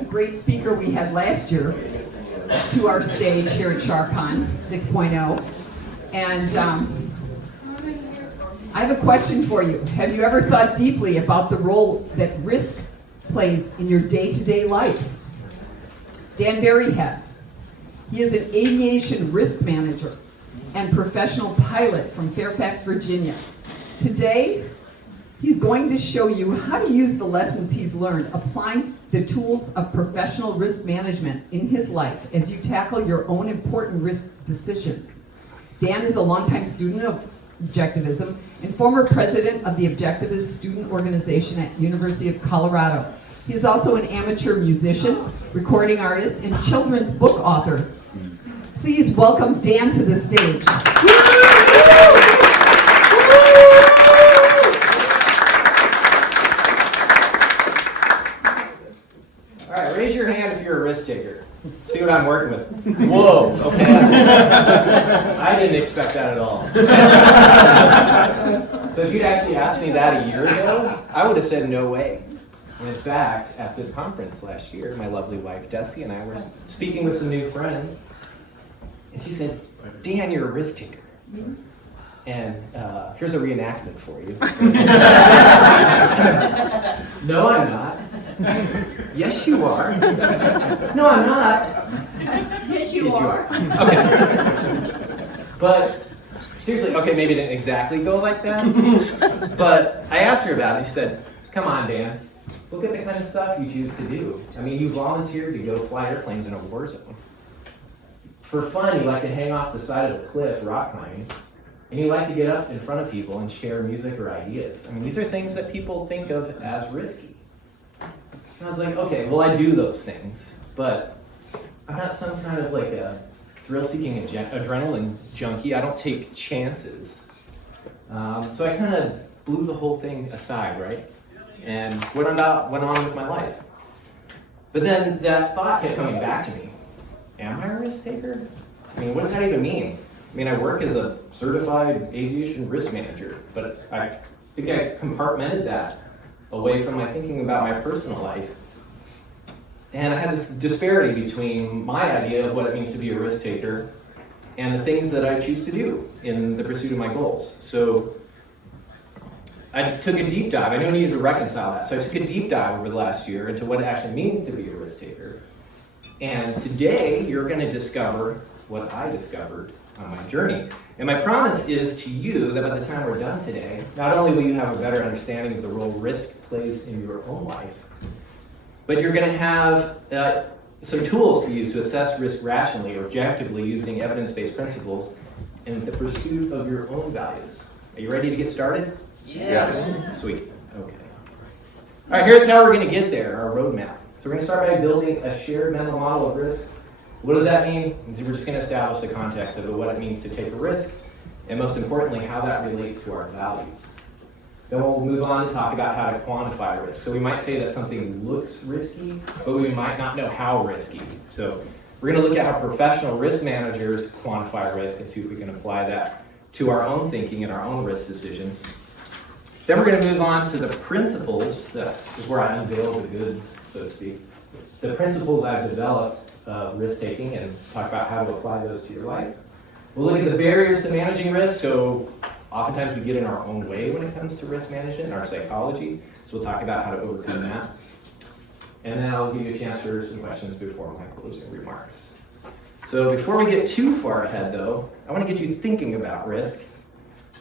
a great speaker we had last year to our stage here at Charcon 6.0. And I have a question for you. Have you ever thought deeply about the role that risk plays in your day-to-day life? Dan Barry has. He is an aviation risk manager and professional pilot from Fairfax, Virginia. Today, he's going to show you how to use the lessons he's learned, applying the tools of professional risk management in his life as you tackle your own important risk decisions. Dan is a longtime student of Objectivism and former president of the Objectivist Student Organization at University of Colorado. He is also an amateur musician, recording artist, and children's book author. Please welcome Dan to the stage. All right, raise your hand if you're a risk taker. See what I'm working with. Whoa, okay. I didn't expect that at all. So if you'd actually asked me that a year ago, I would have said no way. And in fact, at this conference last year, my lovely wife Desi and I were speaking with some new friends, and she said, Dan, you're a risk taker. And here's a reenactment for you. No, I'm not. Yes, you are. No, I'm not. Yes, you are. Okay. But seriously, okay, maybe it didn't exactly go like that. But I asked her about it. She said, come on, Dan. Look at the kind of stuff you choose to do. I mean, you volunteered to go fly airplanes in a war zone. For fun, you like to hang off the side of a cliff rock climbing. And you like to get up in front of people and share music or ideas. I mean, these are things that people think of as risky. And I was like, okay, well, I do those things, but I'm not some kind of like a thrill-seeking adrenaline junkie. I don't take chances. So I kind of blew the whole thing aside, right? And went on with my life. But then that thought kept coming back to me. Am I a risk taker? I mean, what does that even mean? I mean, I work as a certified aviation risk manager, but I think I compartmented that away from my thinking about my personal life. And I had this disparity between my idea of what it means to be a risk taker and the things that I choose to do in the pursuit of my goals. So I took a deep dive. I knew I needed to reconcile that. So I took a deep dive over the last year into what it actually means to be a risk taker. And today, you're going to discover what I discovered on my journey. And my promise is to you that by the time we're done today, not only will you have a better understanding of the role risk plays in your own life, but you're going to have some tools to use to assess risk rationally or objectively using evidence-based principles in the pursuit of your own values. Are you ready to get started? Yes. Sweet. Okay. All right, here's how we're going to get there, our roadmap. So we're going to start by building a shared mental model of risk. What does that mean? We're just going to establish the context of what it means to take a risk, and most importantly, how that relates to our values. Then we'll move on to talk about how to quantify risk. So we might say that something looks risky, but we might not know how risky. So we're going to look at how professional risk managers quantify risk and see if we can apply that to our own thinking and our own risk decisions. Then we're going to move on to the principles, that is where I unveil the goods, so to speak. The principles I've developed of risk-taking and talk about how to apply those to your life. We'll look at the barriers to managing risk. So oftentimes we get in our own way when it comes to risk management and our psychology. So we'll talk about how to overcome that. And then I'll give you a chance for some questions before my closing remarks. So before we get too far ahead though, I want to get you thinking about risk.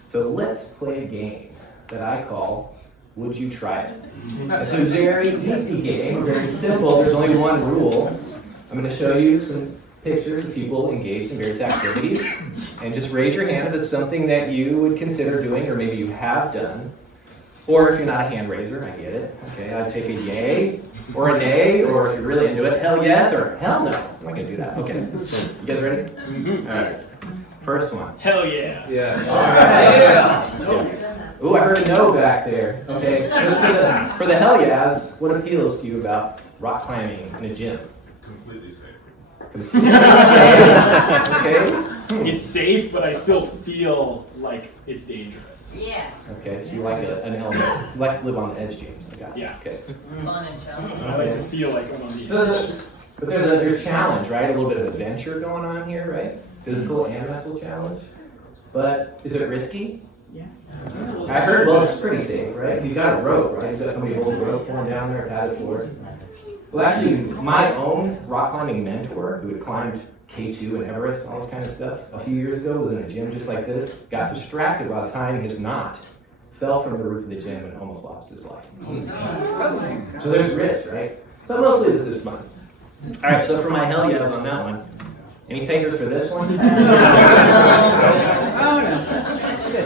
So let's play a game that I call Would You Try It? It's a very easy game, very simple. There's only one rule. I'm going to show you some pictures of people engaged in various activities, and just raise your hand if it's something that you would consider doing, or maybe you have done. Or if you're not a hand raiser, I get it. Okay, I'd take a yay, or a nay, or if you're really into it, hell yes, or hell no. I'm not going to do that. Okay, you guys ready? Mm-hmm. All right, first one. Hell yeah. Yeah. All right. Yeah. Ooh, I heard a no back there. Okay, so for the hell yes, what appeals to you about rock climbing in a gym? Completely safe. Completely safe. Okay. it's safe, but I still feel like it's dangerous. Yeah. Okay, so you like an element. You like to live on the edge, James. I got it. Yeah. Okay. Fun and challenging. I like to feel like I'm on the So, edge. but there's challenge, right? A little bit of adventure going on here, right? Physical and mental challenge. But is it risky? Yeah. I heard, well, it's pretty safe, right? You've got a rope, right? You've got somebody holding a rope for him down there, padded forward. Well, actually, my own rock climbing mentor, who had climbed K2 and Everest, all this kind of stuff, a few years ago was in a gym just like this, got distracted while tying his knot, fell from the roof of the gym and almost lost his life. So there's risk, right? But mostly this is fun. All right, so for my hell yes on that one, any takers for this one?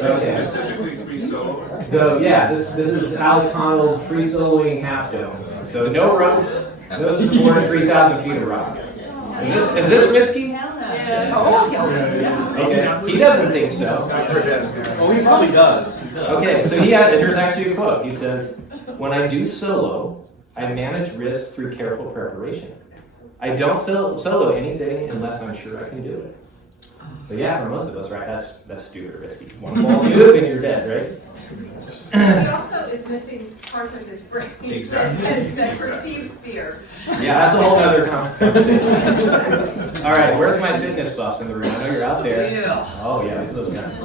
Okay. Specifically free solo? So yeah, this is Alex Honnold free soloing half dome. So no ropes, no support, 3,000 feet of rock. Is this risky? Oh, yeah. Okay, he doesn't think so. Oh, he probably does. Okay, so here's actually a quote. He says, "When I do solo, I manage risk through careful preparation. I don't solo anything unless I'm sure I can do it." So yeah, for most of us, right, that's stupid risky. One false move and you're dead, right? He also is missing parts of his brain. Exactly. That perceived fear. Yeah, that's a whole other conversation. All right, where's my fitness buffs in the room? I know you're out there. Yeah. Oh yeah, look at those guys.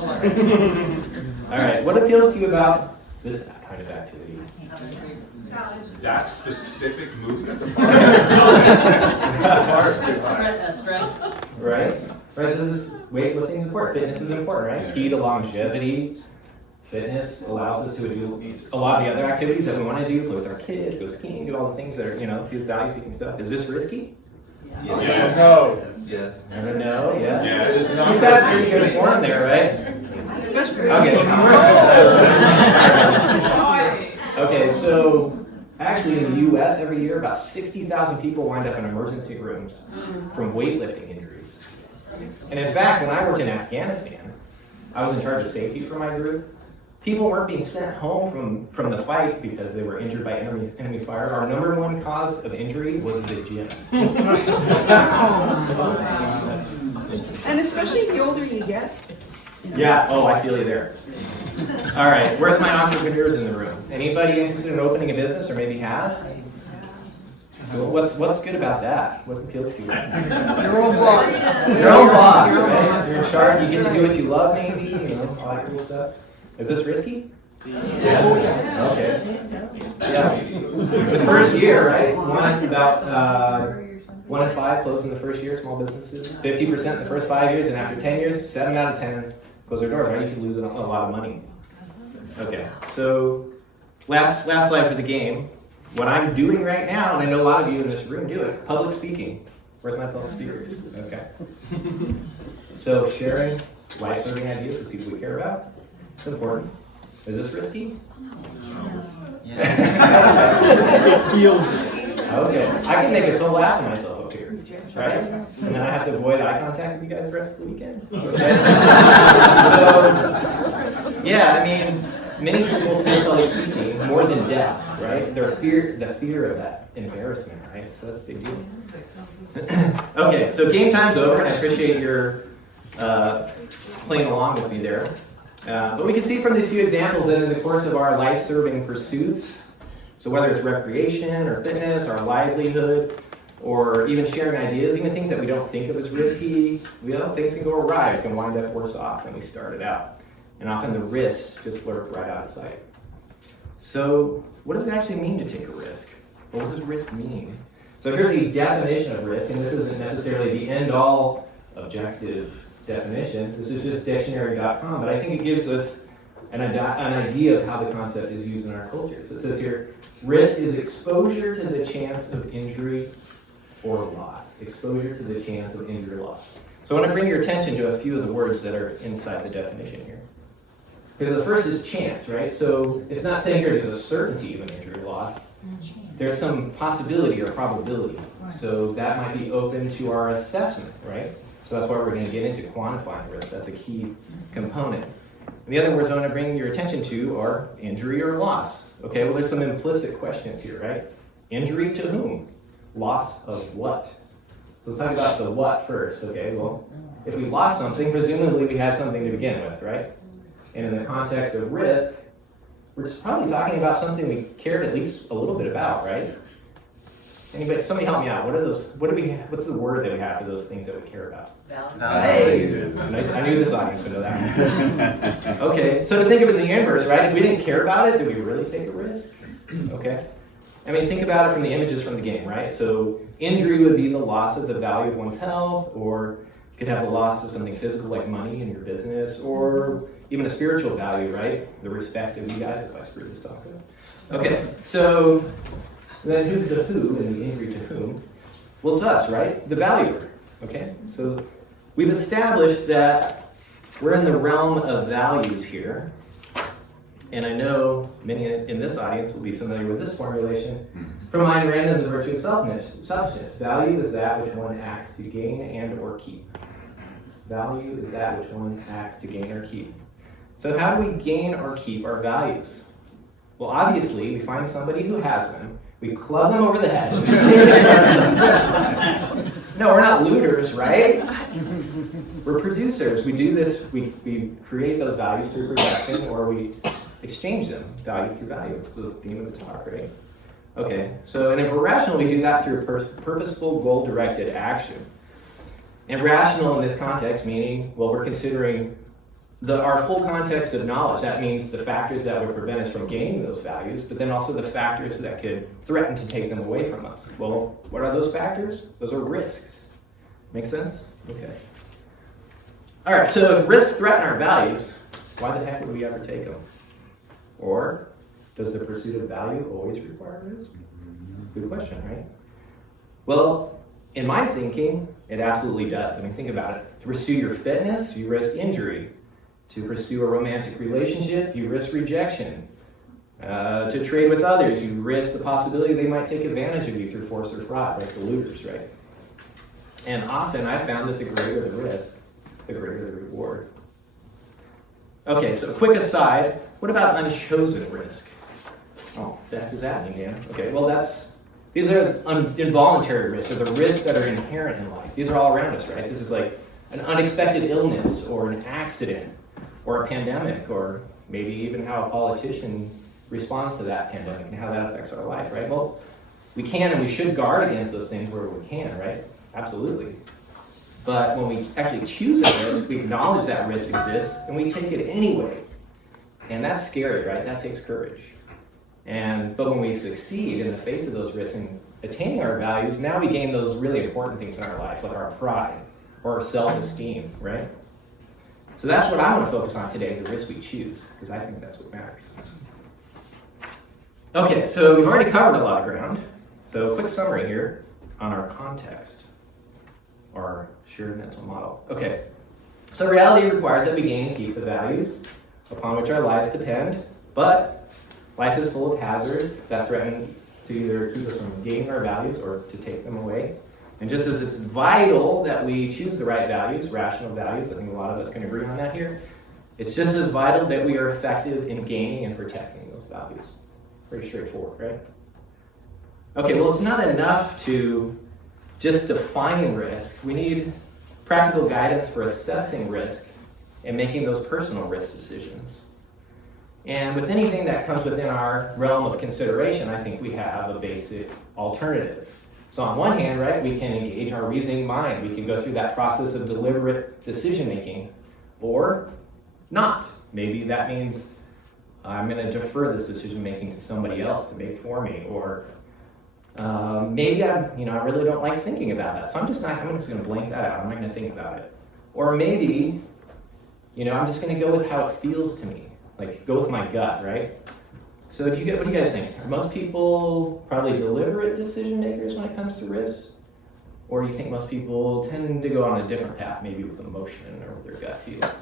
All right, what appeals to you about this kind of activity? That specific movement. Strength. Right? Right, this is weightlifting is important. Fitness is important, right? Key to longevity. Fitness allows us to do a lot of the other activities that we want to do, play with our kids, go skiing, do all the things that are, do value-seeking stuff. Is this risky? Yes. No. Yes. I don't know, yeah. Yes. You guys pretty good form there, right? Okay. Okay, so actually in the U.S. every year, about 60,000 people wind up in emergency rooms from weightlifting injuries. And in fact, when I worked in Afghanistan, I was in charge of safety for my group. People weren't being sent home from the fight because they were injured by enemy fire. Our number one cause of injury was the gym. And especially the older you get. Yeah, oh, I feel you there. All right, where's my entrepreneurs in the room? Anybody interested in opening a business or maybe has? What's good about that? What appeals to you? Your own boss. Your own boss, right? You're in charge, you get to do what you love maybe, all that cool stuff. Is this risky? Yes. Okay. Yeah. The first year, right? One in five close in the first year, small businesses. 50% in the first 5 years, and after 10 years, 7 out of 10 close their doors, right? You could lose a lot of money. Okay, so last slide for the game. What I'm doing right now, and I know a lot of you in this room do it, public speaking. Where's my public speakers? Okay. So sharing life-serving ideas with people we care about. It's important. Is this risky? It feels Okay. I can make a total ass of myself up here, right? And then I have to avoid eye contact with you guys the rest of the weekend. Okay. So, yeah, I mean, many people fear public speaking more than death, right? The fear of that embarrassment, right? So that's a big deal. Okay, so game time's over, and I appreciate your playing along with me there. But we can see from these few examples that in the course of our life-serving pursuits, so whether it's recreation or fitness, our livelihood, or even sharing ideas, even things that we don't think of as risky, things can go awry. We can wind up worse off than we started out. And often the risks just lurk right out of sight. So what does it actually mean to take a risk? Well, what does risk mean? So here's the definition of risk, and this isn't necessarily the end-all objective definition. This is just dictionary.com, but I think it gives us an idea of how the concept is used in our culture. So it says here, risk is exposure to the chance of injury or loss. Exposure to the chance of injury or loss. So I want to bring your attention to a few of the words that are inside the definition here. Because the first is chance, right? So it's not saying here there's a certainty of an injury or loss. There's some possibility or probability. So that might be open to our assessment, right? So that's why we're going to get into quantifying risk. That's a key component. And the other words I want to bring your attention to are injury or loss. Okay, well, there's some implicit questions here, right? Injury to whom? Loss of what? So let's talk about the what first. Okay, well, if we lost something, presumably we had something to begin with, right? And in the context of risk, we're just probably talking about something we cared at least a little bit about, right? Anybody, somebody help me out. What's the word that we have for those things that we care about? Hey. I knew this audience would know that one. Okay, so to think of it in the inverse, right? If we didn't care about it, did we really take a risk? Okay. I mean, think about it from the images from the game, right? So injury would be the loss of the value of one's health, or you could have the loss of something physical like money in your business, or even a spiritual value, right? The respect of you guys, if I screw this talk up. Okay, so then who's the who and the injury to whom? Well, it's us, right? The valuer, okay? So we've established that we're in the realm of values here. And I know many in this audience will be familiar with this formulation from Ayn Rand and the Virtue of Selfishness. Value is that which one acts to gain and or keep. Value is that which one acts to gain or keep. So how do we gain or keep our values? Well, obviously, we find somebody who has them, we club them over the head, and take it ourselves. No, we're not looters, right? We're producers. We do this, we create those values through production, or we exchange them, value through value. It's the theme of the talk, right? Okay, so, and if we're rational, we do that through purposeful, goal-directed action. And rational in this context, meaning, well, we're considering our full context of knowledge. That means the factors that would prevent us from gaining those values, but then also the factors that could threaten to take them away from us. Well, what are those factors? Those are risks. Make sense? Okay. All right, so if risks threaten our values, why the heck would we ever take them? Or does the pursuit of value always require risk? Good question, right? Well, in my thinking, it absolutely does. I mean, think about it. To pursue your fitness, you risk injury. To pursue a romantic relationship, you risk rejection. To trade with others, you risk the possibility they might take advantage of you through force or fraud, like the looters, right? And often I found that the greater the risk, the greater the reward. Okay, so a quick aside, what about unchosen risk? Oh, the heck does that mean, Dan? Okay, well these are involuntary risks, or the risks that are inherent in life. These are all around us, right? This is like an unexpected illness, or an accident, or a pandemic, or maybe even how a politician responds to that pandemic and how that affects our life, right? Well, we can and we should guard against those things where we can, right? Absolutely. But when we actually choose a risk, we acknowledge that risk exists, and we take it anyway. And that's scary, right? That takes courage. But when we succeed in the face of those risks and attaining our values, now we gain those really important things in our life, like our pride or our self-esteem, right? So that's what I want to focus on today, the risk we choose, because I think that's what matters. Okay, so we've already covered a lot of ground. So quick summary here on our context, our shared mental model. Okay, so reality requires that we gain and keep the values upon which our lives depend, but life is full of hazards that threaten to either keep us from gaining our values or to take them away. And just as it's vital that we choose the right values, rational values, I think a lot of us can agree on that here, it's just as vital that we are effective in gaining and protecting those values. Pretty straightforward, right? Okay, well, it's not enough to just define risk. We need practical guidance for assessing risk and making those personal risk decisions. And with anything that comes within our realm of consideration, I think we have a basic alternative. So on one hand, right, we can engage our reasoning mind. We can go through that process of deliberate decision-making, or not. Maybe that means I'm going to defer this decision-making to somebody else to make for me, or maybe I really don't like thinking about that, so I'm just going to blank that out. I'm not going to think about it. Or maybe, I'm just going to go with how it feels to me, like go with my gut, right? So what do you guys think? Are most people probably deliberate decision makers when it comes to risks? Or do you think most people tend to go on a different path, maybe with emotion or with their gut feelings?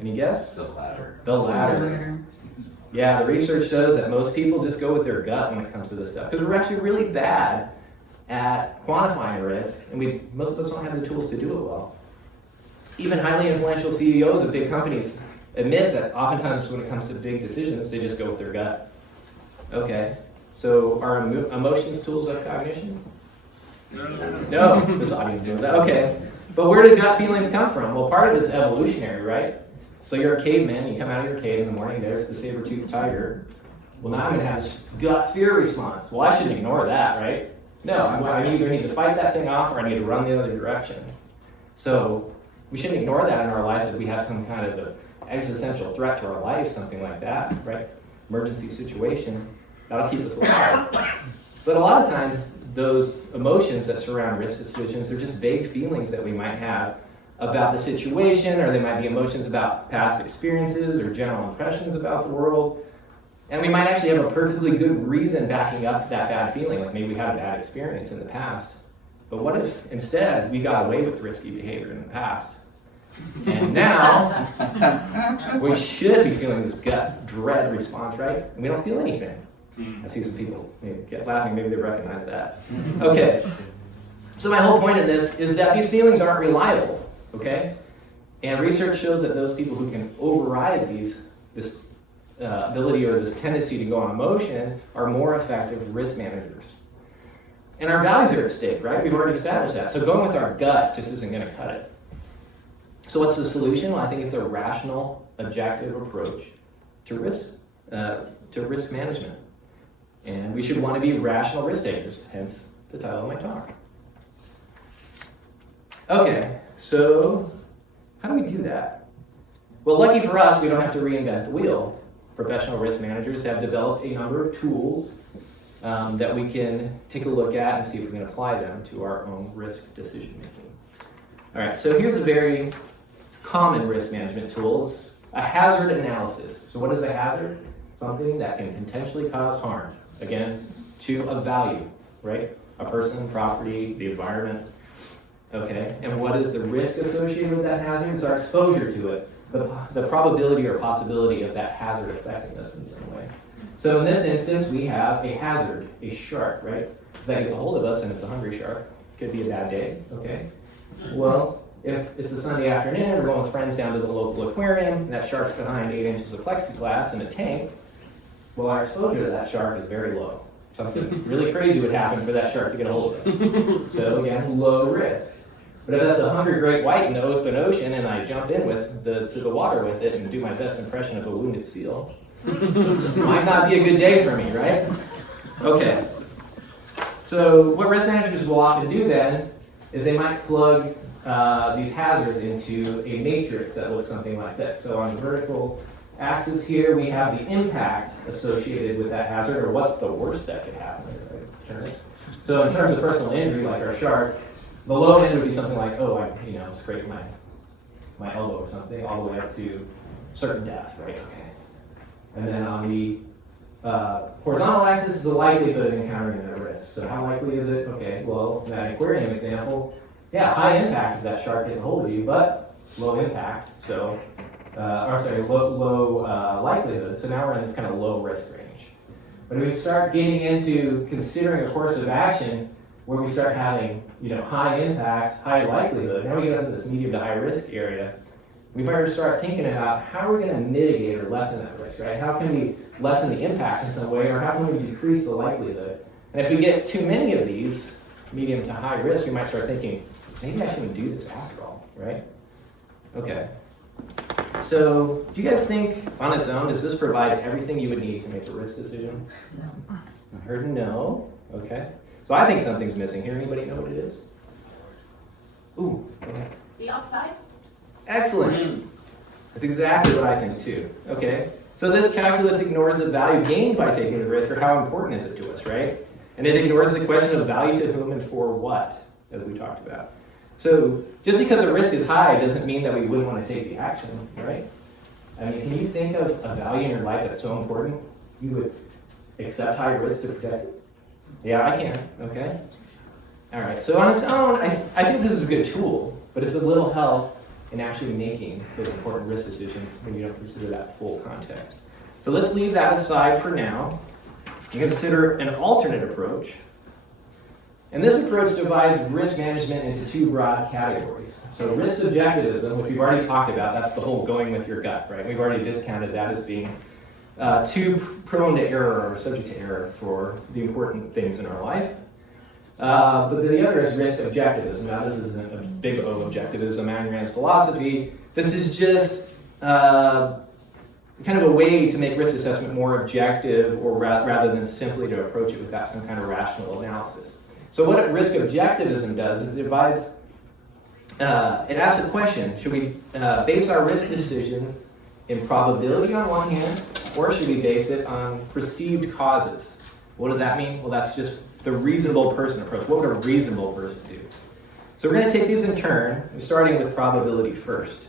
Any guess? The latter. The latter. Yeah, the research shows that most people just go with their gut when it comes to this stuff, because we're actually really bad at quantifying risk, and most of us don't have the tools to do it well. Even highly influential CEOs of big companies admit that oftentimes when it comes to big decisions, they just go with their gut. Okay, so are emotions tools of cognition? No, this audience knows that. Okay. But where did gut feelings come from? Well, part of it is evolutionary, right? So you're a caveman, you come out of your cave in the morning, there's the saber-toothed tiger. Well, now I'm going to have this gut fear response. Well, I shouldn't ignore that, right? No, I either need to fight that thing off or I need to run the other direction. So we shouldn't ignore that in our lives if we have some kind of an existential threat to our life, something like that, right? Emergency situation, that'll keep us alive. But a lot of times, those emotions that surround risk decisions, they're just vague feelings that we might have about the situation, or they might be emotions about past experiences or general impressions about the world. And we might actually have a perfectly good reason backing up that bad feeling, like maybe we had a bad experience in the past. But what if instead we got away with risky behavior in the past? And now we should be feeling this gut dread response, right? And we don't feel anything. I see some people maybe get laughing, maybe they recognize that. Okay, so my whole point of this is that these feelings aren't reliable, okay? And research shows that those people who can override this ability or this tendency to go on emotion are more effective risk managers. And our values are at stake, right? We've already established that. So going with our gut just isn't going to cut it. So what's the solution? Well, I think it's a rational, objective approach to risk management. And we should want to be rational risk takers, hence the title of my talk. Okay, so how do we do that? Well, lucky for us, we don't have to reinvent the wheel. Professional risk managers have developed a number of tools that we can take a look at and see if we can apply them to our own risk decision making. All right, so here's a very common risk management tool. It's a hazard analysis. So what is a hazard? Something that can potentially cause harm. Again, to a value, right? A person, property, the environment. Okay, and what is the risk associated with that hazard? It's our exposure to it, the probability or possibility of that hazard affecting us in some way. So in this instance, we have a hazard, a shark, right? That gets a hold of us and it's a hungry shark. Could be a bad day, okay? Well, if it's a Sunday afternoon, we're going with friends down to the local aquarium, and that shark's behind 8 inches of plexiglass in a tank, well, our exposure to that shark is very low. Something really crazy would happen for that shark to get a hold of us. So again, low risk. But if that's a hungry great white in the open ocean and I jump in to the water with it and do my best impression of a wounded seal, might not be a good day for me, right? Okay. So what risk managers will often do then is they might plug these hazards into a matrix that looks something like this. So on the vertical axis here, we have the impact associated with that hazard, or what's the worst that could happen. So in terms of personal injury, like our shark, the low end would be something like, oh, I scraped my elbow or something, all the way up to certain death, right? Okay. And then on the horizontal axis is the likelihood of encountering that risk. So how likely is it? Okay, well, in that aquarium example, yeah, high impact if that shark gets a hold of you, but low impact. So low likelihood. So now we're in this kind of low risk range. When we start getting into considering a course of action where we start having, high impact, high likelihood, now we get into this medium to high risk area, we better start thinking about how are we going to mitigate or lessen that risk, right? How can we lessen the impact in some way, or how can we decrease the likelihood? And if we get too many of these, medium to high risk, we might start thinking, maybe I shouldn't do this after all, right? Okay. So, do you guys think on its own, does this provide everything you would need to make a risk decision? No. I heard no. Okay. So I think something's missing here. Anybody know what it is? Ooh. Okay. The upside? Excellent. That's exactly what I think too. Okay. So this calculus ignores the value gained by taking the risk, or how important is it to us, right? And it ignores the question of value to whom and for what, as we talked about. So just because the risk is high doesn't mean that we wouldn't want to take the action, right? I mean, can you think of a value in your life that's so important you would accept high risk to protect it? Yeah, I can. Okay. All right. So on its own, I think this is a good tool, but it's a little help in actually making those important risk decisions when you don't consider that full context. So let's leave that aside for now and consider an alternate approach. And this approach divides risk management into two broad categories. So risk subjectivism, which we've already talked about, that's the whole going with your gut, right? We've already discounted that as being too prone to error or subject to error for the important things in our life. But then the other is risk objectivism. Now, this isn't a big O objectivism, Ayn Rand's philosophy. This is just kind of a way to make risk assessment more objective, or rather than simply to approach it without some kind of rational analysis. So what risk objectivism does is it divides, it asks a question: should we base our risk decisions in probability on one hand, or should we base it on perceived causes? What does that mean? Well, that's just the reasonable person approach. What would a reasonable person do? So we're going to take these in turn, starting with probability first.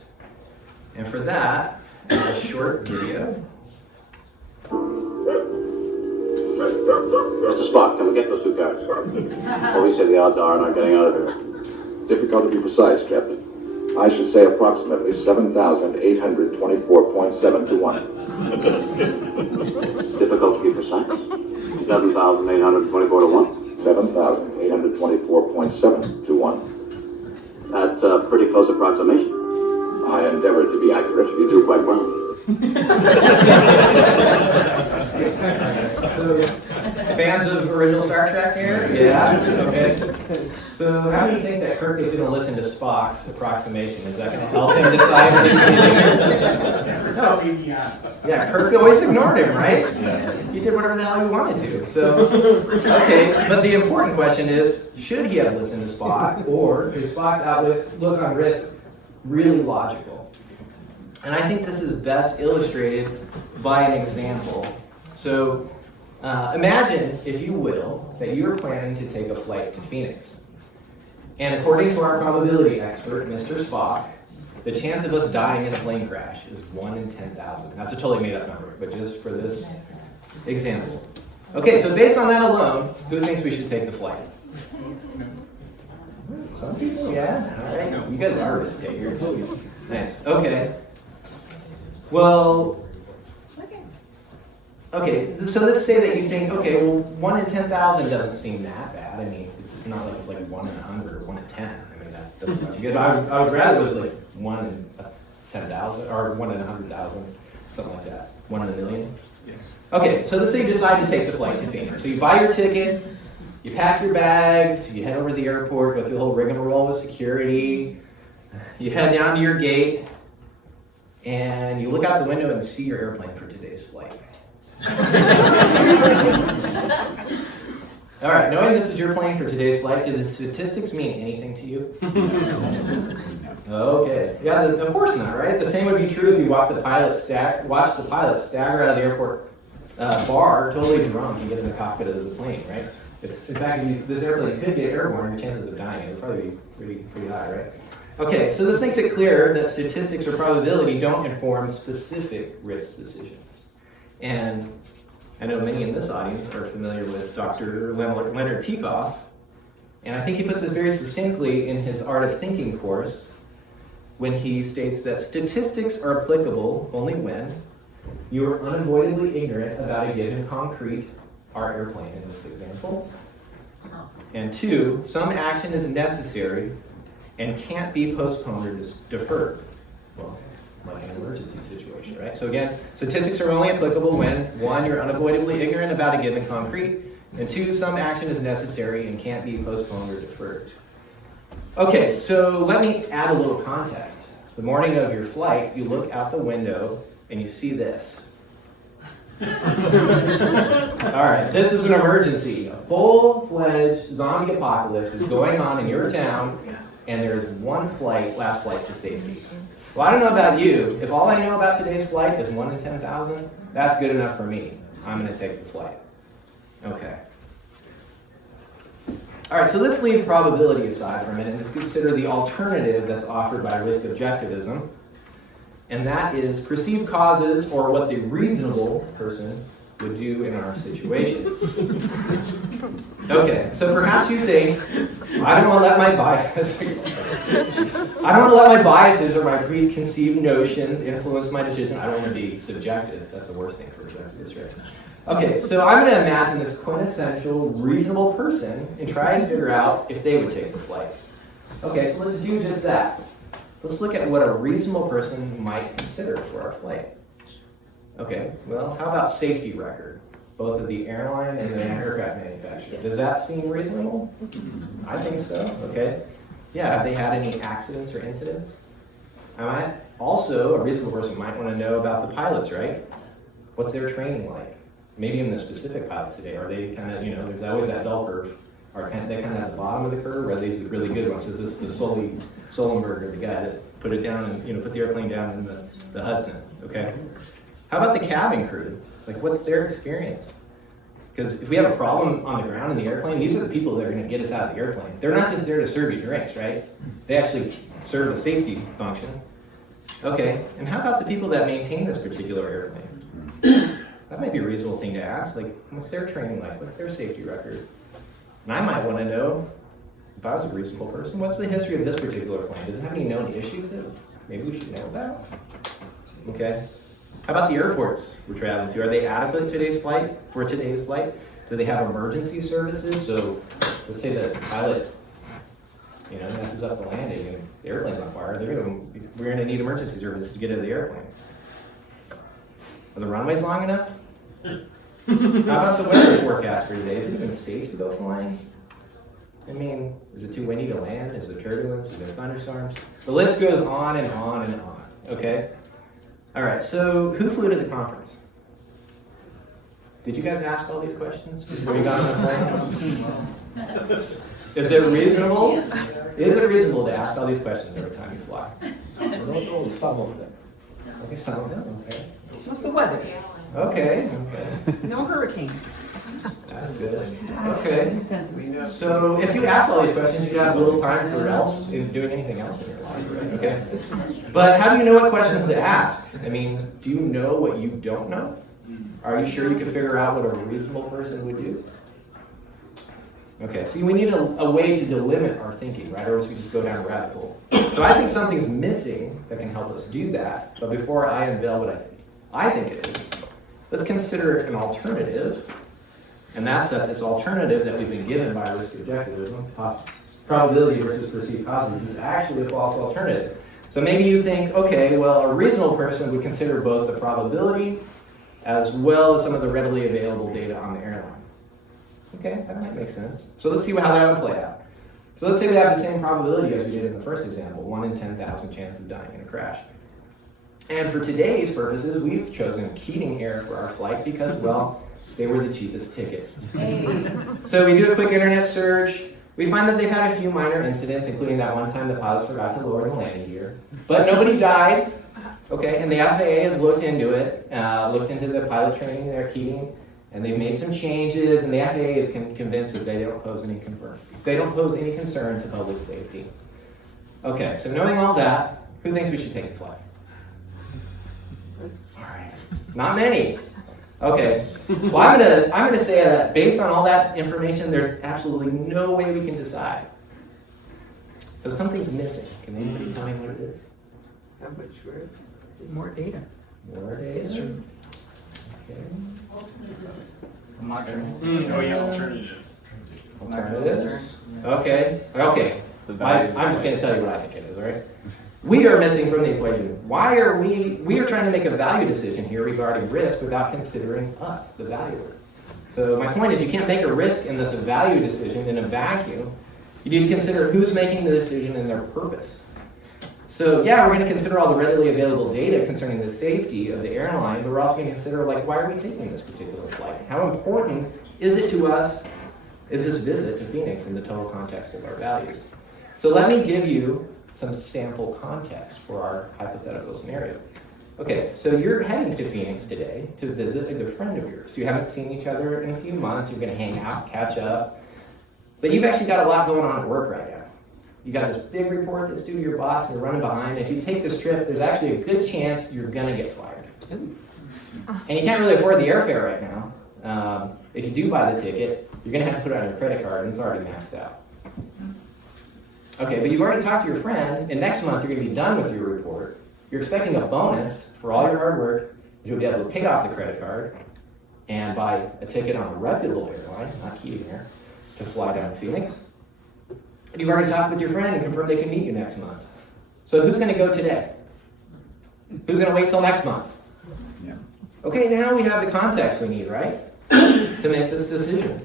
And for that, a short video. Mr. Spock, can we get those two guys? Well, we say the odds are not getting out of here. Difficult to be precise, Captain. I should say approximately 7,824.7 to 1. Difficult to be precise? 7,824 to 1? 7,824.7 to 1. That's a pretty close approximation. I endeavored to be accurate. You do quite well. So, fans of original Star Trek here? Yeah? Okay. So how do you think that Kirk is going to listen to Spock's approximation? Is that going to help him decide what he's going to do? No. Yeah, Kirk always ignored him, right? He did whatever the hell he wanted to. So, okay, but the important question is, should he have listened to Spock, or is Spock's outlook on risk really logical? And I think this is best illustrated by an example. So imagine, if you will, that you're planning to take a flight to Phoenix. And according to our probability expert, Mr. Spock, the chance of us dying in a plane crash is 1 in 10,000. That's a totally made up number, but just for this example. Okay, so based on that alone, who thinks we should take the flight? Some people, yeah. All right. You guys are risk takers. Nice. Okay. Well, okay, so let's say that you think, okay, well, 1 in 10,000 doesn't seem that bad. I mean, it's not like it's like 1 in 100 or 1 in 10. I mean, that doesn't sound too good. I would rather it was like 1 in 10,000 or 1 in 100,000, something like that. 1 in a million? Yes. Okay, so let's say you decide to take the flight to Phoenix. So you buy your ticket, you pack your bags, you head over to the airport, go through the whole rigmarole with security, you head down to your gate, and you look out the window and see your airplane for today's flight. All right, knowing this is your plane for today's flight, do the statistics mean anything to you? Okay, yeah, of course not, right? The same would be true if you watch the pilot stagger out of the airport bar, totally drunk, and get in the cockpit of the plane, right? In fact, if this airplane could get airborne, your chances of dying would probably be pretty high, right? Okay, so this makes it clear that statistics or probability don't inform specific risk decisions. And I know many in this audience are familiar with Dr. Leonard Peikoff, and I think he puts this very succinctly in his Art of Thinking course when he states that statistics are applicable only when you are unavoidably ignorant about a given concrete, our airplane in this example, and 2, some action is necessary and can't be postponed or deferred. Well, like an emergency situation, right? So again, statistics are only applicable when 1, you're unavoidably ignorant about a given concrete, and 2, some action is necessary and can't be postponed or deferred. Okay, so let me add a little context. The morning of your flight, you look out the window and you see this. All right, this is an emergency. A full-fledged zombie apocalypse is going on in your town, and there's one flight, last flight to safety. Well, I don't know about you. If all I know about today's flight is 1 in 10,000, that's good enough for me. I'm going to take the flight. Okay. All right, so let's leave probability aside for a minute and let's consider the alternative that's offered by risk objectivism, and that is perceived causes, or what the reasonable person would do in our situation. Okay, so perhaps you think, I don't want to let my biases or my preconceived notions influence my decision. I don't want to be subjective. That's the worst thing for objectivists, right? Okay, so I'm going to imagine this quintessential reasonable person and try and figure out if they would take the flight. Okay, so let's do just that. Let's look at what a reasonable person might consider for our flight. Okay, well, how about safety record? both of the airline and the aircraft manufacturer. Does that seem reasonable? I think so, okay. Yeah, have they had any accidents or incidents? Also, a reasonable person might want to know about the pilots, right? What's their training like? Maybe even the specific pilots today. Are they kind of, there's always that bell curve. Are they kind of at the bottom of the curve? Or are these the really good ones? Is this the Solenberger, the guy that put it down and, put the airplane down in the Hudson, okay? How about the cabin crew? Like, what's their experience? Because if we have a problem on the ground in the airplane, these are the people that are going to get us out of the airplane. They're not just there to serve you drinks, right? They actually serve a safety function. Okay, and how about the people that maintain this particular airplane? That might be a reasonable thing to ask. Like, what's their training like? What's their safety record? And I might want to know, if I was a reasonable person, what's the history of this particular plane? Does it have any known issues that maybe we should know about? Okay. How about the airports we're traveling to? Are they adequate for today's flight? Do they have emergency services? So let's say the pilot, messes up the landing and the airplane's on fire. We're going to need emergency services to get out of the airplane. Are the runways long enough? How about the weather forecast for today? Is it even safe to go flying? Is it too windy to land? Is there turbulence? Is there thunderstorms? The list goes on and on and on, okay? All right, so who flew to the conference? Did you guys ask all these questions before you got on the plane? Is it reasonable? Is it reasonable to ask all these questions every time you fly? Some of them. Okay, some of them, okay. What's the weather? Okay. No hurricanes. That's good. Okay. So if you ask all these questions, you have little time for doing anything else in your life, right? Okay. But how do you know what questions to ask? Do you know what you don't know? Are you sure you can figure out what a reasonable person would do? Okay, so we need a way to delimit our thinking, right? Or else we just go down a rabbit hole. So I think something's missing that can help us do that. But before I unveil what I think it is, let's consider an alternative. And that's that this alternative that we've been given by risk objectivism, probability versus perceived causes, is actually a false alternative. So maybe you think, okay, well, a reasonable person would consider both the probability as well as some of the readily available data on the airline. Okay, that might make sense. So let's see how that would play out. So let's say we have the same probability as we did in the first example, 1 in 10,000 chance of dying in a crash. And for today's purposes, we've chosen Keating Air for our flight because, well, they were the cheapest ticket. So we do a quick internet search. We find that they've had a few minor incidents, including that one time the pilots forgot to lower the landing gear. But nobody died, okay? And the FAA has looked into it, looked into the pilot training there, Keating, and they've made some changes, and the FAA is convinced that they don't pose any concern to public safety. Okay, so knowing all that, who thinks we should take the flight? All right, not many. Okay, well I'm gonna say that based on all that information, there's absolutely no way we can decide. So something's missing. Can anybody tell me what it is? How much worse? More data. More data. Okay. Alternatives. Alternatives. Okay. I'm just going to tell you what I think it is, all right? We are missing from the equation. Why are we are trying to make a value decision here regarding risk without considering us, the valuer. So my point is you can't make a risk in this value decision in a vacuum. You need to consider who's making the decision and their purpose. So yeah, we're going to consider all the readily available data concerning the safety of the airline, but we're also going to consider, why are we taking this particular flight? How important is it to us, is this visit to Phoenix in the total context of our values? So let me give you some sample context for our hypothetical scenario. Okay, so you're heading to Phoenix today to visit a good friend of yours. You haven't seen each other in a few months, you're going to hang out, catch up, but you've actually got a lot going on at work right now. You got this big report that's due to your boss and you're running behind. If you take this trip, there's actually a good chance you're gonna get fired. And you can't really afford the airfare right now. If you do buy the ticket, you're gonna have to put it on your credit card and it's already maxed out. Okay, but you've already talked to your friend and next month you're gonna be done with your report. You're expecting a bonus for all your hard work. You'll be able to pay off the credit card and buy a ticket on a reputable airline, not Keating Air, to fly down to Phoenix. And you've already talked with your friend and confirmed they can meet you next month. So who's going to go today? Who's going to wait till next month? Yeah. Okay, now we have the context we need, right? to make this decision.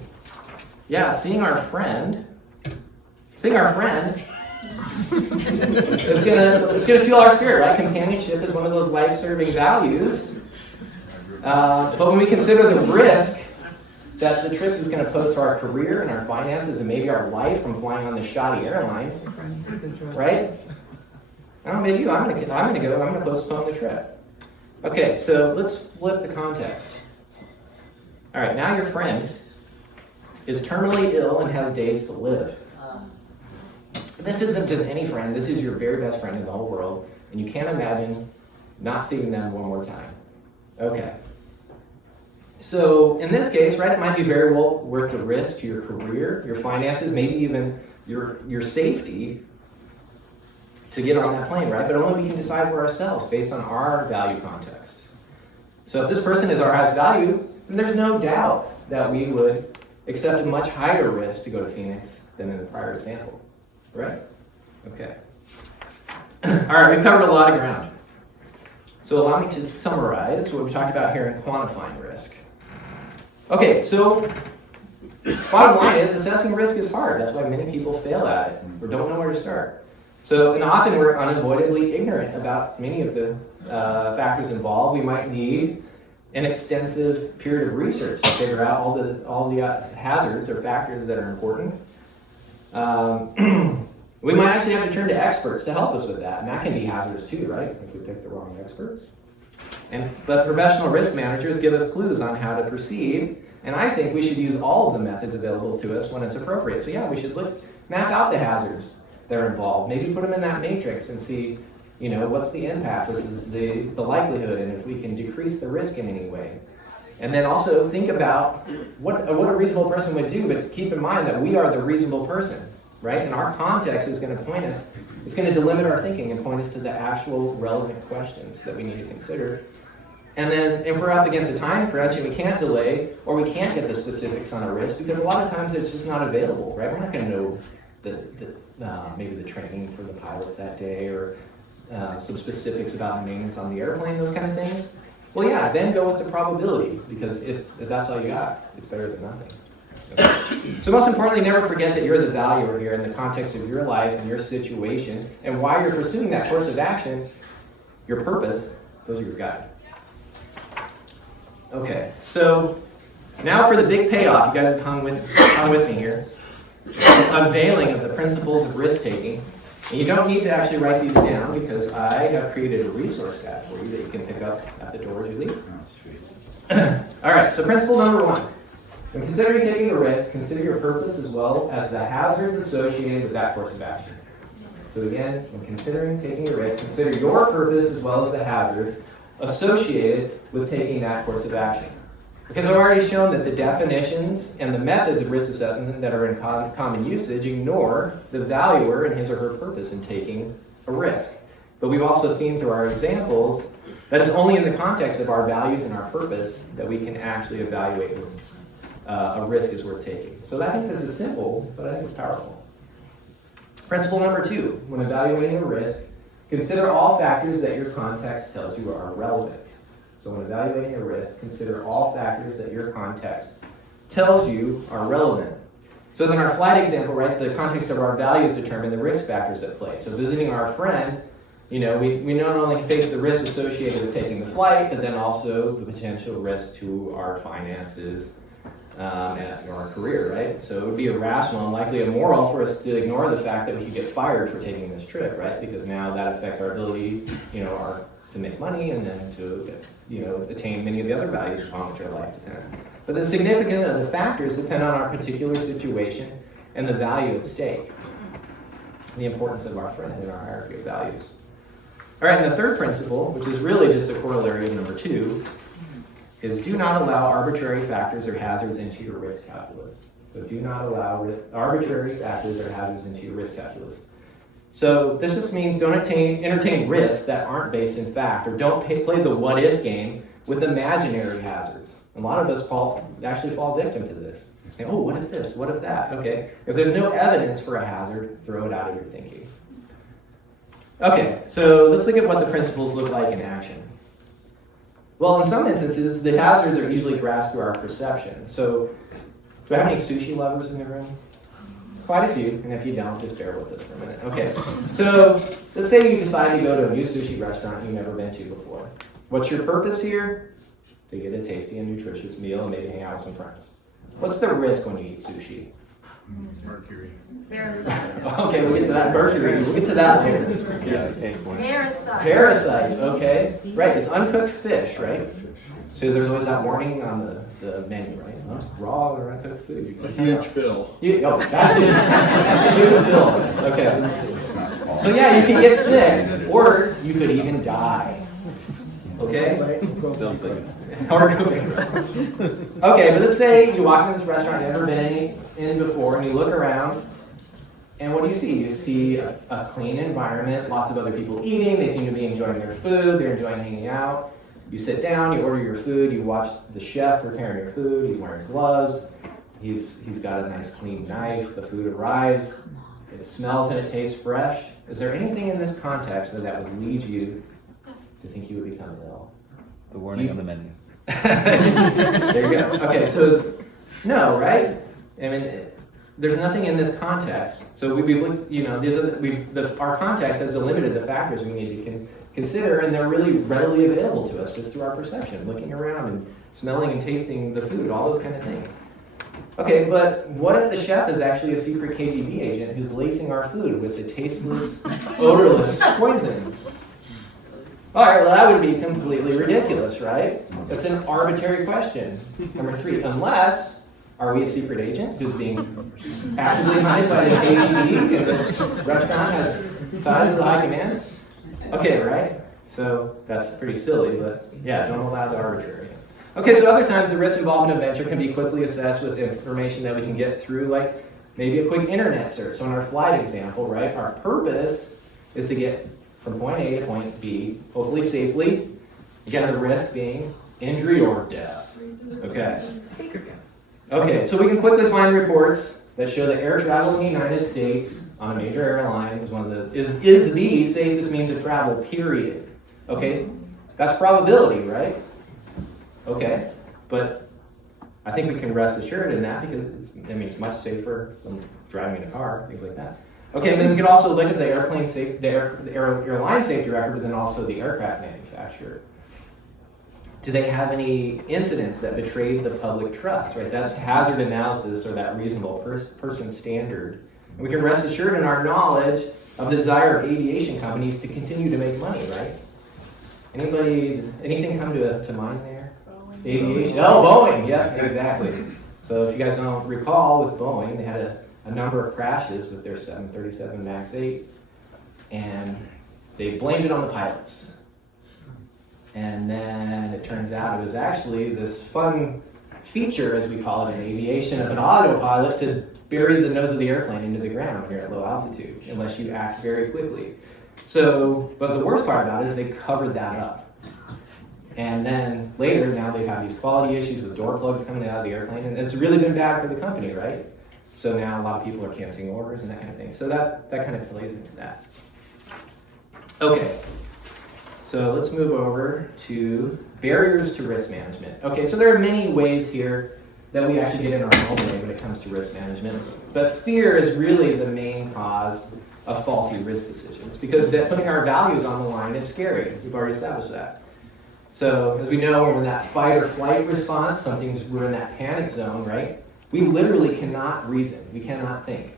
Yeah, seeing our friend is gonna fuel our spirit, right? Companionship is one of those life-serving values. But when we consider the risk that the trip is going to pose to our career and our finances and maybe our life from flying on this shoddy airline, right? I don't know, maybe you. I'm gonna postpone the trip. Okay, so let's flip the context. All right, now your friend is terminally ill and has days to live. This isn't just any friend. This is your very best friend in the whole world, and you can't imagine not seeing them one more time. Okay. So in this case, right, it might be very well worth the risk to your career, your finances, maybe even your safety to get on that plane, right? But only we can decide for ourselves based on our value context. So if this person is our highest value, then there's no doubt that we would accept a much higher risk to go to Phoenix than in the prior example, right? Okay. All right, we've covered a lot of ground. So allow me to summarize what we've talked about here in quantifying risk. Okay, so bottom line is assessing risk is hard. That's why many people fail at it or don't know where to start. So, and often we're unavoidably ignorant about many of the factors involved. We might need an extensive period of research to figure out all the hazards or factors that are important. We might actually have to turn to experts to help us with that, and that can be hazardous too, right? If we pick the wrong experts. But professional risk managers give us clues on how to proceed, and I think we should use all of the methods available to us when it's appropriate. So yeah, we should map out the hazards that are involved, maybe put them in that matrix and see, what's the impact versus the likelihood, and if we can decrease the risk in any way. And then also think about what a reasonable person would do, but keep in mind that we are the reasonable person, right? And our context is going to point us, it's going to delimit our thinking and point us to the actual relevant questions that we need to consider. And then if we're up against a time crunch and we can't delay, or we can't get the specifics on a risk, because a lot of times it's just not available, right? We're not going to know maybe the training for the pilots that day, or some specifics about the maintenance on the airplane, those kind of things. Well, yeah, then go with the probability, because if that's all you got, it's better than nothing. Okay. So most importantly, never forget that you're the valuer here in the context of your life and your situation, and why you're pursuing that course of action, your purpose, those are your guide. Okay, so now for the big payoff. You guys have come with me here. Unveiling of the principles of risk-taking. And you don't need to actually write these down, because I have created a resource guide for you that you can pick up at the door as you leave. All right, so principle number 1. When considering taking a risk, consider your purpose as well as the hazards associated with that course of action. So again, when considering taking a risk, consider your purpose as well as the hazard associated with taking that course of action. Because I've already shown that the definitions and the methods of risk assessment that are in common usage ignore the valuer and his or her purpose in taking a risk. But we've also seen through our examples that it's only in the context of our values and our purpose that we can actually evaluate if a risk is worth taking. So I think this is simple, but I think it's powerful. Principle number 2, when evaluating a risk, consider all factors that your context tells you are relevant. So when evaluating a risk, consider all factors that your context tells you are relevant. So as in our flight example, right, the context of our values determine the risk factors at play. So visiting our friend, we not only face the risk associated with taking the flight, but then also the potential risk to our finances and our career, right? So it would be irrational and likely immoral for us to ignore the fact that we could get fired for taking this trip, right? Because now that affects our ability, to make money and then to, attain many of the other values upon which our life depends. But the significance of the factors depend on our particular situation and the value at stake. The importance of our friend in our hierarchy of values. All right, and the third principle, which is really just a corollary of number 2, is do not allow arbitrary factors or hazards into your risk calculus. So do not allow arbitrary factors or hazards into your risk calculus. So this just means don't entertain risks that aren't based in fact, or don't play the what-if game with imaginary hazards. A lot of us actually fall victim to this. Say, oh, what if this? What if that? Okay, if there's no evidence for a hazard, throw it out of your thinking. Okay, so let's look at what the principles look like in action. Well, in some instances, the hazards are easily grasped through our perception. So, do I have any sushi lovers in the room? Quite a few, and if you don't, just bear with us for a minute. Okay, so let's say you decide to go to a new sushi restaurant you've never been to before. What's your purpose here? To get a tasty and nutritious meal and maybe hang out with some friends. What's the risk when you eat sushi? Mercury. Parasites. Okay, we'll get to that mercury. We'll get to that later. Parasites. Parasites, okay. Right, it's uncooked fish, right? So there's always that warning on the menu, right? Huh? Raw or uncooked food. A huge bill. Oh, that's it. Huge bill. Okay. So yeah, you can get sick, or you could even die. Okay? Or go bankrupt. Okay, but let's say you walk into this restaurant you've never been in before, and you look around, and what do you see? You see a clean environment, lots of other people eating, they seem to be enjoying their food, they're enjoying hanging out. You sit down, you order your food, you watch the chef preparing your food, he's wearing gloves, he's got a nice clean knife, the food arrives, it smells and it tastes fresh. Is there anything in this context that would lead you to think you would become ill? The warning on the menu. There you go. Okay, so no, right? I mean, there's nothing in this context. So we've looked, our context has delimited the factors we need to consider, and they're really readily available to us just through our perception, looking around and smelling and tasting the food, all those kind of things. Okay, but what if the chef is actually a secret KGB agent who's lacing our food with the tasteless, odorless poison? All right, well, that would be completely ridiculous, right? That's an arbitrary question. Number 3, unless, are we a secret agent who's being actively hunted by the KGB and this restaurant has ties to the high command? Okay, right? So that's pretty silly, but yeah, don't allow the arbitrary. Okay, so other times the risk involved in a venture can be quickly assessed with information that we can get through, like maybe a quick internet search. So in our flight example, right, our purpose is to get from point A to point B, hopefully safely. Again, the risk being injury or death. Okay. Okay, so we can quickly find reports that show that air travel in the United States on a major airline is the safest means of travel, period. Okay? That's probability, right? Okay. But I think we can rest assured in that because it's much safer than driving in a car, things like that. Okay, and then we can also look at the airline safety record, but then also the aircraft manufacturer. Do they have any incidents that betrayed the public trust, right? That's hazard analysis, or that reasonable person standard. And we can rest assured in our knowledge of the desire of aviation companies to continue to make money, right? Anything come to mind there? Boeing. Aviation. Oh, Boeing. Yeah, exactly. So if you guys don't recall, with Boeing, they had a number of crashes with their 737 MAX 8, and they blamed it on the pilots. And then it turns out it was actually this fun feature, as we call it in aviation, of an autopilot to bury the nose of the airplane into the ground when you're at low altitude, unless you act very quickly. So, but the worst part about it is they covered that up. And then later, now they have these quality issues with door plugs coming out of the airplane, and it's really been bad for the company, right? So now a lot of people are canceling orders and that kind of thing. So that kind of plays into that. Okay. So let's move over to barriers to risk management. Okay, so there are many ways here that we actually get in our own way when it comes to risk management. But fear is really the main cause of faulty risk decisions, because putting our values on the line is scary. We've already established that. So as we know, we're in that fight or flight response. We're in that panic zone, right? We literally cannot reason. We cannot think.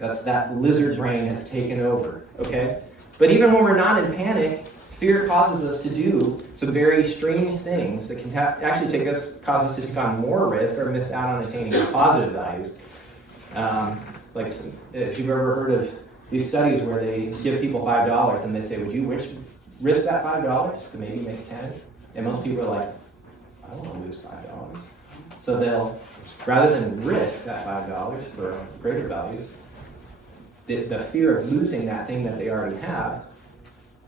That lizard brain has taken over, okay? But even when we're not in panic, fear causes us to do some very strange things that can actually cause us to take on more risk or miss out on attaining our positive values. If you've ever heard of these studies where they give people $5 and they say, would you risk that $5 to maybe make 10? And most people are like, I don't want to lose $5. So they'll, rather than risk that $5 for greater value, the fear of losing that thing that they already have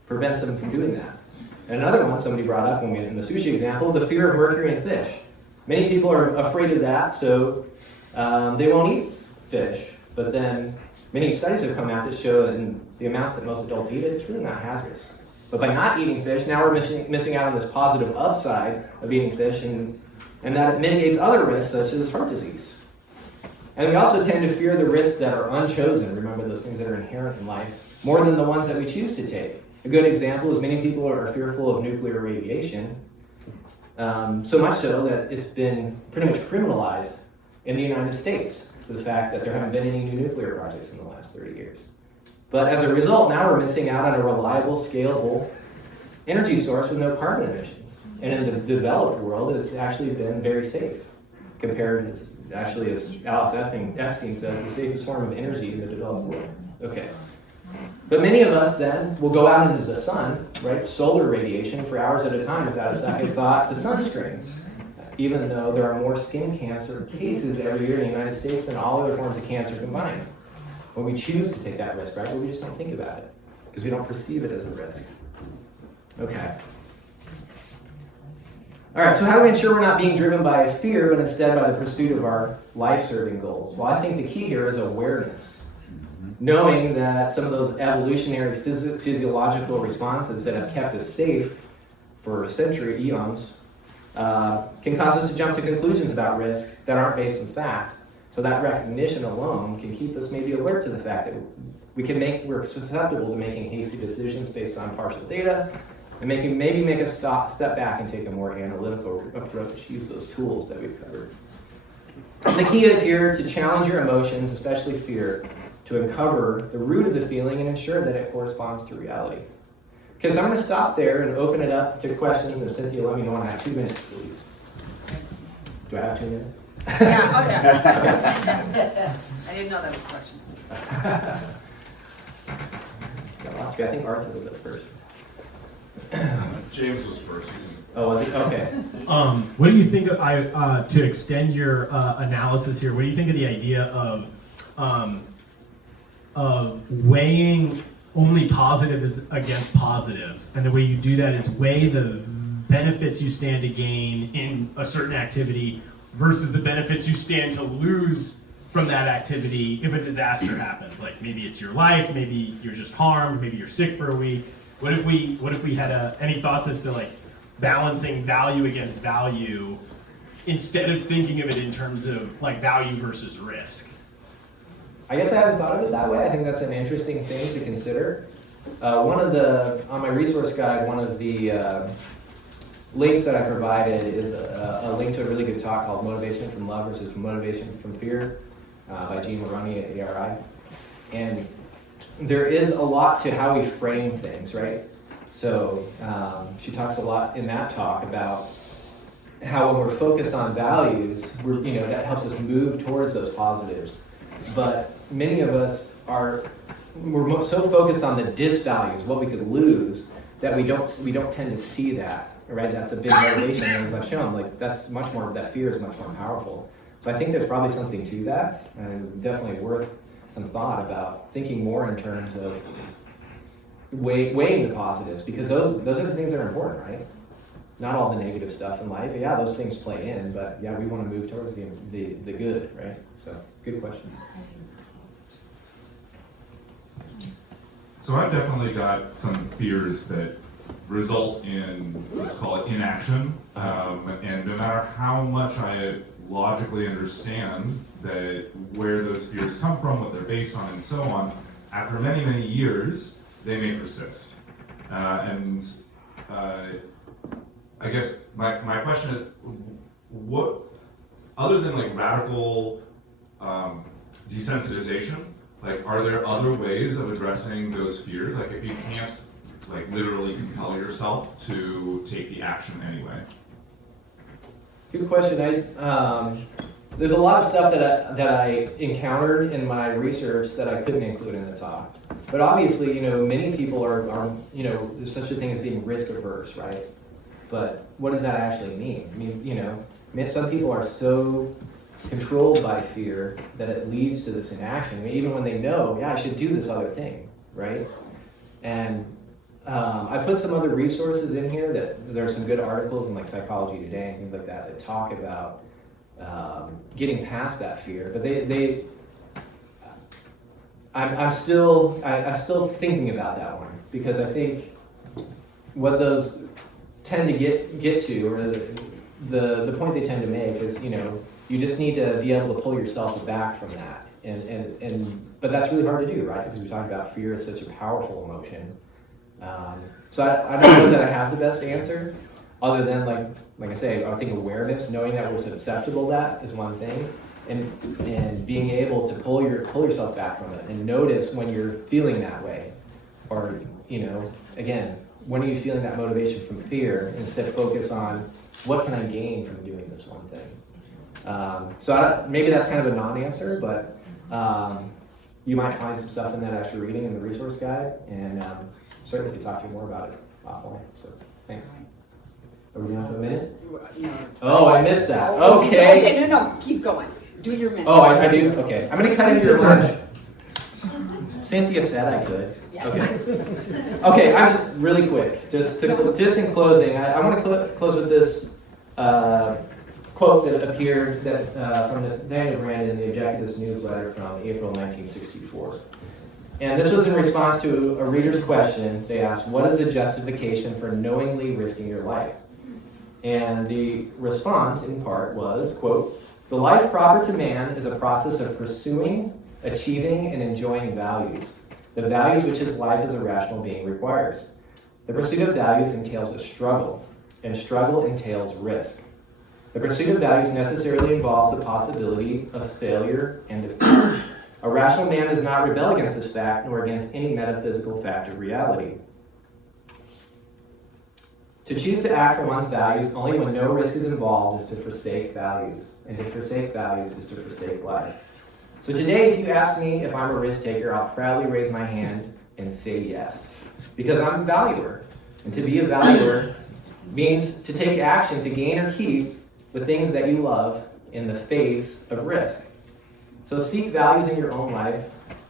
prevents them from doing that. And another one somebody brought up in the sushi example, the fear of mercury in fish. Many people are afraid of that, so they won't eat fish. But then many studies have come out that show that in the amounts that most adults eat it, it's really not hazardous. But by not eating fish, now we're missing out on this positive upside of eating fish, and that it mitigates other risks such as heart disease. And we also tend to fear the risks that are unchosen, remember those things that are inherent in life, more than the ones that we choose to take. A good example is many people are fearful of nuclear radiation, so much so that it's been pretty much criminalized in the United States for the fact that there haven't been any new nuclear projects in the last 30 years. But as a result, now we're missing out on a reliable, scalable energy source with no carbon emissions. And in the developed world, it's actually been very safe compared, it's actually, as Alex Epstein says, the safest form of energy in the developed world. Okay. But many of us then will go out into the sun, right, solar radiation for hours at a time without a second thought to sunscreen, even though there are more skin cancer cases every year in the United States than all other forms of cancer combined. When we choose to take that risk, right, but we just don't think about it because we don't perceive it as a risk. Okay. All right, so how do we ensure we're not being driven by fear, but instead by the pursuit of our life-serving goals? Well, I think the key here is awareness. Knowing that some of those evolutionary physiological responses that have kept us safe for eons, can cause us to jump to conclusions about risk that aren't based in fact. So that recognition alone can keep us maybe alert to the fact that we're susceptible to making hasty decisions based on partial data, and maybe make us step back and take a more analytical approach, use those tools that we've covered. The key is here to challenge your emotions, especially fear, to uncover the root of the feeling and ensure that it corresponds to reality. Okay, so I'm going to stop there and open it up to questions. And Cynthia, let me know when I have 2 minutes, please. Do I have 2 minutes? Yeah, oh yeah. I didn't know that was a question. Got lots of- I think Arthur was up first. James was first. Oh, was he? Okay. What do you think of, to extend your analysis here, what do you think of the idea of weighing only positives against positives? And the way you do that is weigh the benefits you stand to gain in a certain activity versus the benefits you stand to lose from that activity if a disaster happens. Like maybe it's your life, maybe you're just harmed, maybe you're sick for a week. What if we had any thoughts as to like balancing value against value instead of thinking of it in terms of like value versus risk? I guess I haven't thought of it that way. I think that's an interesting thing to consider. On my resource guide, one of the links that I provided is a link to a really good talk called Motivation from Love versus Motivation from Fear by Jean Maroney at ARI. And there is a lot to how we frame things, right? So she talks a lot in that talk about how when we're focused on values, that helps us move towards those positives. But many of us we're so focused on the disvalues, what we could lose, that we don't tend to see that, right? That's a big motivation, and as I've shown, like that fear is much more powerful. So I think there's probably something to that, and definitely worth some thought about thinking more in terms of weighing the positives, because those are the things that are important, right? Not all the negative stuff in life. Yeah, those things play in, but yeah, we want to move towards the good, right? So, good question. So I've definitely got some fears that result in, let's call it inaction. And no matter how much I logically understand that where those fears come from, what they're based on, and so on, after many, many years, they may persist. I guess my question is, what, other than like radical desensitization, like are there other ways of addressing those fears? Like if you can't like literally compel yourself to take the action anyway? Good question. There's a lot of stuff that I encountered in my research that I couldn't include in the talk. But obviously, many people are there's such a thing as being risk averse, right? But what does that actually mean? I mean, some people are so controlled by fear that it leads to this inaction. I mean, even when they know, yeah, I should do this other thing, right? And I put some other resources in here that there are some good articles in like Psychology Today and things like that talk about getting past that fear. But I'm still thinking about that one, because I think what those tend to get to, or the point they tend to make is, you just need to be able to pull yourself back from that. But that's really hard to do, right? Because we talked about fear is such a powerful emotion. So I don't know that I have the best answer, other than like I say, I think awareness, knowing that we're susceptible to that is one thing, and being able to pull yourself back from it and notice when you're feeling that way, or again, when are you feeling that motivation from fear, and instead focus on what can I gain from doing this one thing. So maybe that's kind of a non-answer, but you might find some stuff in that extra reading in the resource guide, and certainly could talk to you more about it offline. So thanks. Are we going to have a minute? Oh, I missed that. Okay. Okay, no, keep going. Do your minute. Oh, I do? Okay. I'm going to cut into your lunch. Cynthia said I could. Yeah. Okay, I'm really quick. Just in closing, I want to close with this quote that appeared from Nathaniel Brandon in the Objectivist newsletter from April 1964. And this was in response to a reader's question. They asked, what is the justification for knowingly risking your life? And the response, in part, was, quote, the life proper to man is a process of pursuing, achieving, and enjoying values, the values which his life as a rational being requires. The pursuit of values entails a struggle, and struggle entails risk. The pursuit of values necessarily involves the possibility of failure and defeat. A rational man does not rebel against this fact, nor against any metaphysical fact of reality. To choose to act for one's values only when no risk is involved is to forsake values, and to forsake values is to forsake life. So today, if you ask me if I'm a risk taker, I'll proudly raise my hand and say yes, because I'm a valuer. And to be a valuer means to take action to gain or keep the things that you love in the face of risk. So seek values in your own life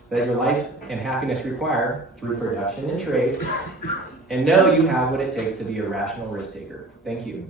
that your life and happiness require through production and trade, and know you have what it takes to be a rational risk taker. Thank you.